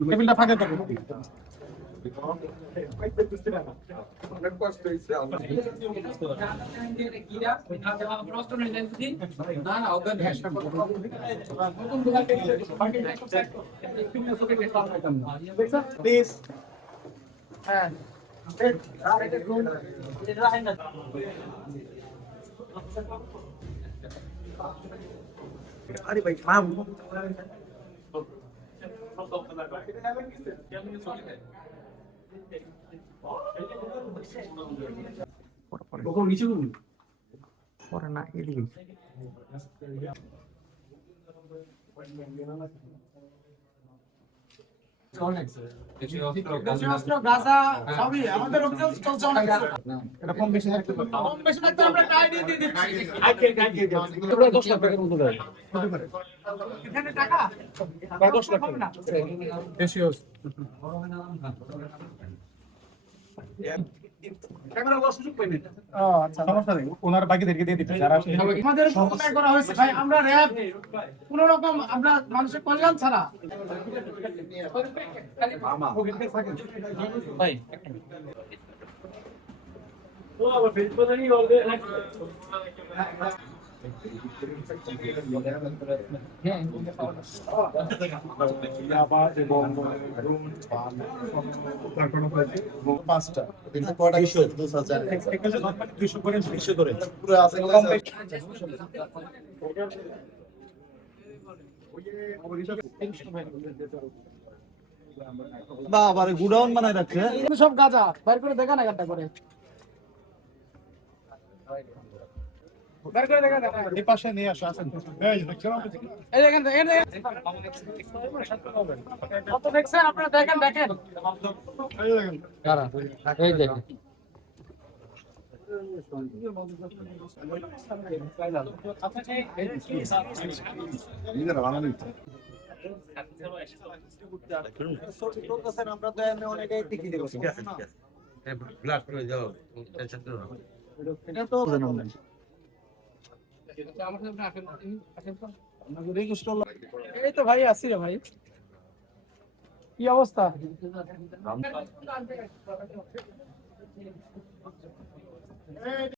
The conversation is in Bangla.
টেবিলটা ফাঁকা থাকবে। প্লিজ হ্যাঁ আরে ভাই থাম পরে না এদিকে কম বেশি থাকতে আমরা টাই দিয়ে দিচ্ছি 10 লাখ টাকার মতো দেয় এখানে টাকা 10 লাখ টাকা বেশি হচ্ছে ক্যামেরা লস সুযোগ পাইনি আচ্ছা সমস্যা নেই ওনার বাকিদেরকে দিয়ে দিতে যারা আমাদের উপকার করা হয়েছে ভাই আমরা র‍্যাব কোন রকম আমরা মানুষের কল্যাণ ছাড়া ভাই ও আবার ফেসবুকে জানি বলবে বাবারে গুডাউন বানায় রাখছে সব গাঁজা বাইর করে দেখা না গাঁজা করে এই পাশে নিয়ে আসো আসেন এই দেখেন কত দেখছেন আপনারা দেখেন এই দেখেন কারা এই দেখেন আমরা তো অনেকে টিকি দেবো ঠিক আছে ব্লাড করে যাও টেনশন করো না এটা তো এই তো ভাই আসি রে ভাই কি অবস্থা